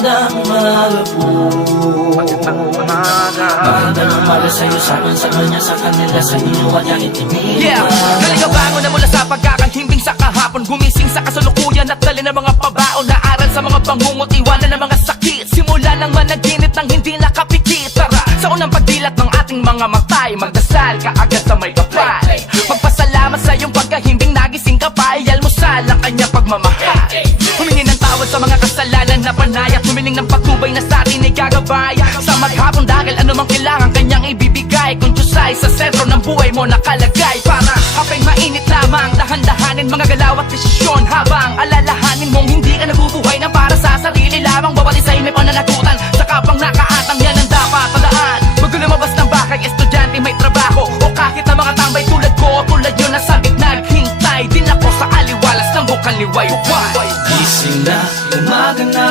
Magandang umaga po. Magandang umaga sa'yo, sa akin, sa kanya, sa kanila, sa inyo, at yan itimig. Yeah, naligabangon na mula sa pagkakahimbing sa kahapon. Gumising sa kasalukuyan at dali ng mga pabaon. Naaral sa mga pangungot, iwanan ng mga sakit. Simula ng managinip ng hindi nakapikit. Tara, sa unang pagdilat ng ating mga matay, magdasal ka agad sa may kapal. Magpasalamat sa iyong pagkahimbing, nagising ka pa, ialmusal ang kanya pagmamahal. Humingi ng tawad sa mga kasalanan na panay, at humiling ng patnubay na sa atin ay gagabay. Sa maghapon dahil anumang kailangan kanyang ibibigay. Kung Diyos ay sa sentro ng buhay mo nakalagay, para kapay mainit lamang, dahan-dahanin mga galaw at desisyon. Habang alalahanin mong hindi ka nabubuhay na para sa sarili lamang. Bawat isa'y may pananagutan, sa kapang nakaatang yan ang dapat tandaan. Bago lumabas ng bahay, estudyante may trabaho, o kahit na mga tambay tulad ko, tulad yun na sabik naghintay din ako sa aliwalas ng bukal ni Wayway. Gising na, umaga na,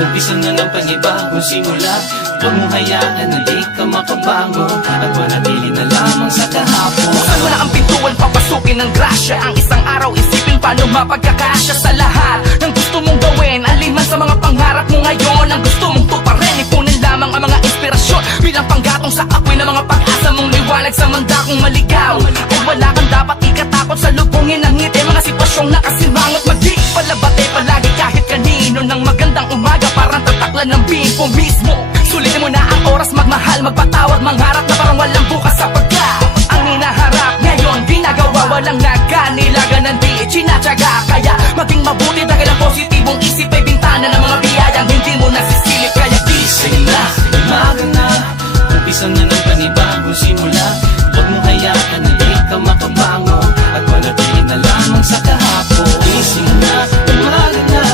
umpisa na ng panibagong simula. Huwag mong hayaan na di ka makabangon, at manatili na lamang sa kahapon. Buksan mo na ang pintuan, papasukin ng grasya. Ang isang araw isipin paano mapagkakasya sa lahat ng gusto mong gawin. Aliman sa mga pangarap mo ngayon, ang gusto mong tuparin. Ipunin lamang ang mga inspirasyon bilang panggatong sa apoy ng mga pag-asa mong liwanag sa mandakong maligaw. Ay wala kang dapat ikatakot sa lubungin ng ngiti, mga sitwasyong nakasimangot. Maging palabate palagi kahit kanino ng magandang umaga, parang tataklan ng bimpo mismo. Sulitin mo na ang oras, magmahal, magpatawad, mangharap na parang walang bukas, sapagkat ang hinaharap ngayon ginagawa, walang naganilagan ng di sinatsaga. Kaya maging mabuti dahil ang positibong isip ay bintana ng mga biyayang hindi mo nasisilip. Kaya Gising na, umaga na, umpisa na ng panibagong simula. Huwag mo hayaan na di ka makabangon, at manatili na lamang sa kahapon. Gising na, umaga na,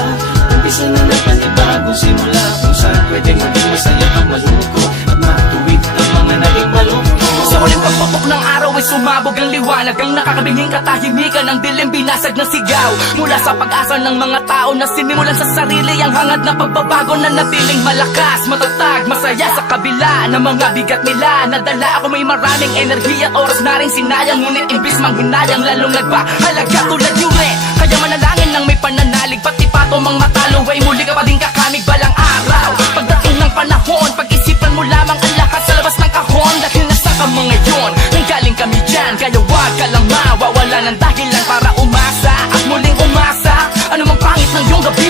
umpisa na ng panibagong simula. Kung saan pwedeng maging masaya ang malungkot, at matuwid ang mga naging malungkot. sa huling pagpapok ng araw ay sumabog ang liwanag, ang nakakabinging katahimikan ng dilim, binasag na sigaw mula sa pag-asa ng mga tao na sinimulan sa sarili ang hangad na pagbabago na natiling malakas, matatag, masaya sa kabila ng mga bigat nila. Nadala ako may maraming enerhiya at oras na rin sinayang, ngunit imbis manghinayang lalong nagpahalaga tulad ulit. Kaya manalangin ng may pananalig, pati pato mang matalo ay muli ka pa din kakamig balang araw. Pagdating ng panahon, pag-isipan mo lamang ang lahat sa labas ng kahon, dahil nasa ka mga yon, nanggaling kami dyan. Kaya wag ka lang mawawala ng dahilan para umasa at muling umasa. Ano mang pangit ng iyong gabi,